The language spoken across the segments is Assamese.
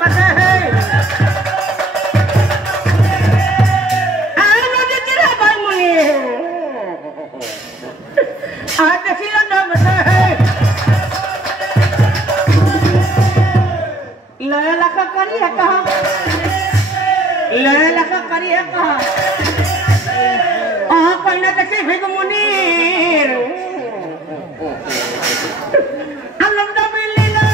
বাজে আর নদী তীরে ভাই মুনি আর দেখিল না বাজে लया लखा करिए कहा लया लखा करिए कहा कोई ना देखे भिग मुनीर आनंद मिलिला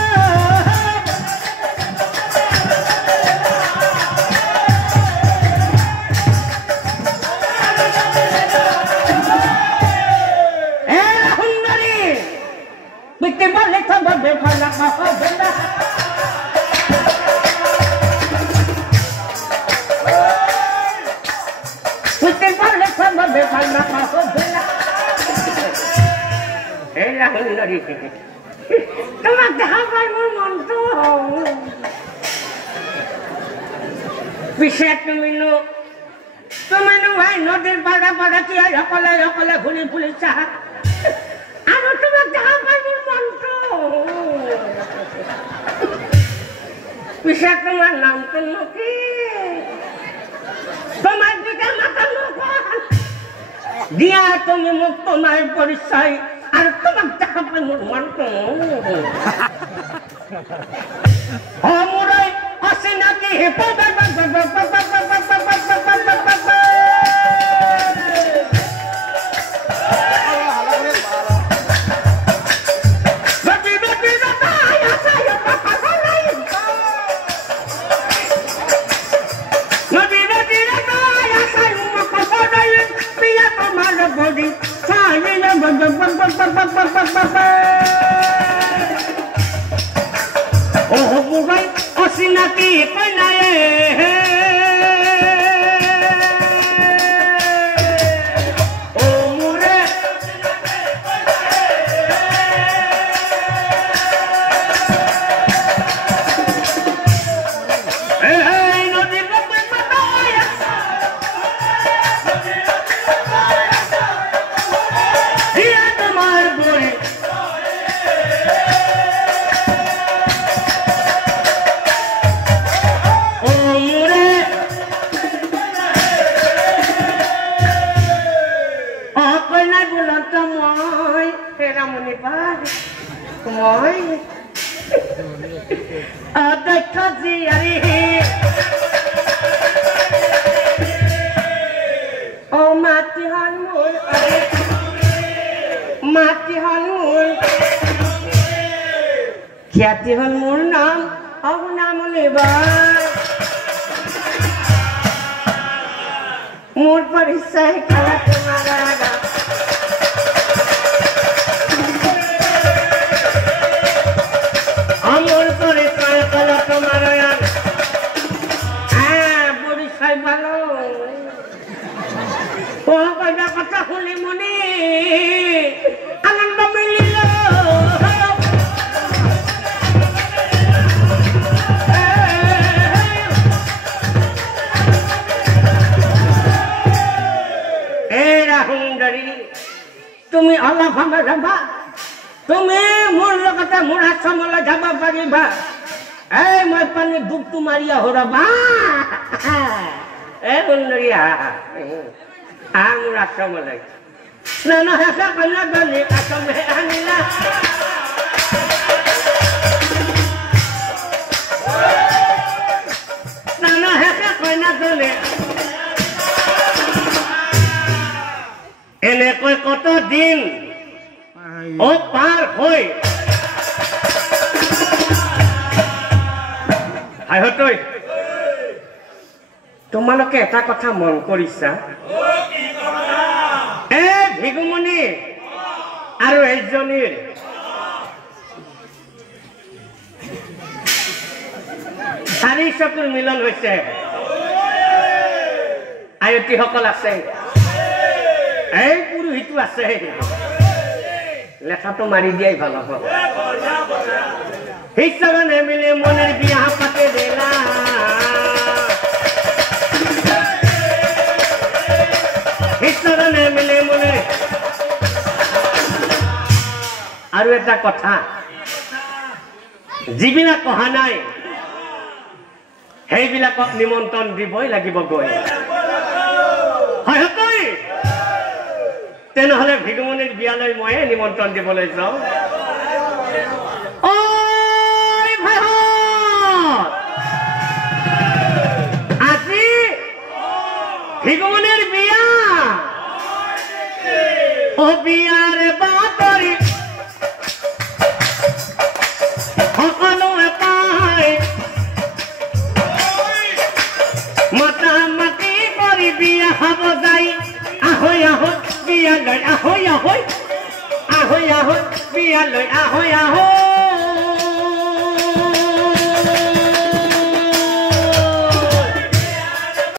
ए हुंडरी बिकते बोले था बड़े भला कहा बंदा তোমার দেখা পাই মোর মন তো পিছে তুমি ভাই নদীর পাড়া পাড়া কি অকলে অকলে ঘুরি ফুলি চাহা আর তোমার দেখা পাই মোর মন তো পিছে তোমার নাম তো কি তোমার দিকে মাথা দিয়া তুমি মুখ তোমার পরিচয় আর তোমার দেখা পাই মোর মন তো হমরাই আসে নাকি oh bukan osinati panaye oh mure hey no digo que mataya dia tomar boy Moi ada kaji ari oh mati hanmul kiati hanmul nam oh nam lebar mur parisai kala tumara আমল করে কাল কাল তোমার আর হ্যাঁ পরিচয় ভালো ও কয়টা কথা শুনি মনে আনন্দ মিলিল এই রাহুন্ডারি তুমি অলপ ভাবে যাবা তুমি মোর লগতে মোর আশ্রমলৈ যাব পাৰিবা এই মই পানী ডুবটো মাৰিয়া হৰাবা এই সুন্দৰীয়া মোৰ আশ্ৰমলৈ স্নান শেষে কন্যা দলি আশ্ৰমে আনিলা স্নান শেষে কন্যা দলি এনেকৈ কত দিন ও পাৰ হই আইহতই তোমালোকে এটা কথা মন কৰিছা এ ভিগুমণি আৰু এইজনীৰ চাৰি চকুৰ মিলন হৈছে আয়তীসকল আছে এই পুৰোহিতো আছে লেখাটো মাৰি দিয়াই ভাল হ'ব হিচাবানে মিলে মনেৰ বিয়া পাতে দেলা হিচাবানে মিলে মনে আৰু এটা কথা যিবিনা কহা নাই সেইবিলাকক নিমন্ত্ৰণ দিবই লাগিব গৈ হয় তেনেহ'লে ভিগুমণিৰ বিয়ালৈ ময়ে নিমন্ত্ৰণ দিবলৈ যাওঁ আজি ভিগুমণিৰ বিয়া বিয়াৰ বাতৰি সকলোৱে পায় মাতা মাতি কৰি বিয়া খাব যায় আহৈ আহৈ বিয়ালৈ আহৈ আহৈ আহৈ আহৈ বিয়ালৈ আহৈ আহৈ